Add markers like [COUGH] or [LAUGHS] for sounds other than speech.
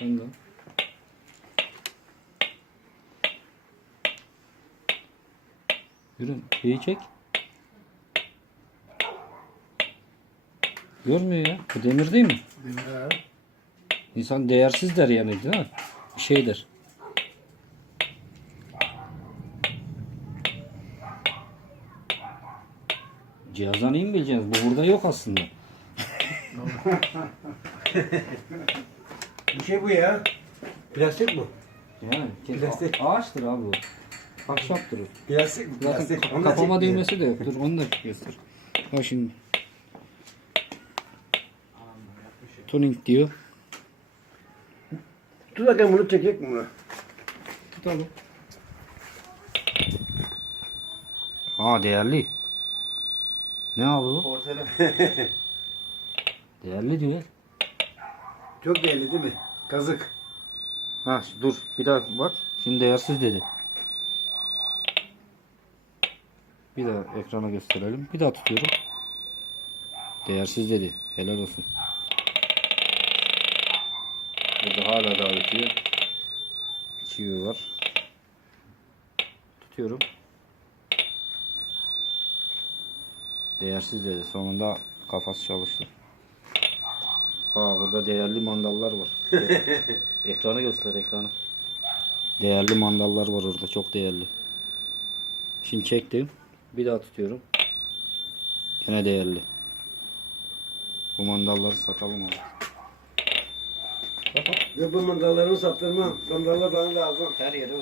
De. Yürü. Şeyi çek. Görmüyor ya. Bu demir değil mi? İnsan değersiz der yani değil mi? Bir şeydir. Cihazdan iyi mi bileceğiz? Bu burada yok aslında. [LAUGHS] [LAUGHS] Bir şey bu ya. Plastik mi? Yani Plastik. ağaçtır abi bu. Ahşaptır. o. Plastik mi? Zaten Plastik. Onu da kafama çekmiyor. değmesi de yoktur. Onu da göster. Bak şimdi. Tuning diyor. Dur bakalım bunu çekecek mi bunu? Tutalım. Aa değerli. Ne abi bu? [LAUGHS] Değerli diyor. Çok değerli değil mi? Kazık. Ha dur bir daha bak. Şimdi değersiz dedi. Bir daha ekrana gösterelim. Bir daha tutuyorum. Değersiz dedi. Helal olsun. Burada hala daha ötüyor. Çivi var. Tutuyorum. Değersiz dedi. Sonunda kafası çalıştı. Ha burada değerli mandallar var. [LAUGHS] ekranı göster ekranı. Değerli mandallar var orada çok değerli. Şimdi çektim. Bir daha tutuyorum. Yine değerli. Bu mandalları satalım abi. Ve bu mandallarımı sattırmam. Mandallar bana lazım. Her yere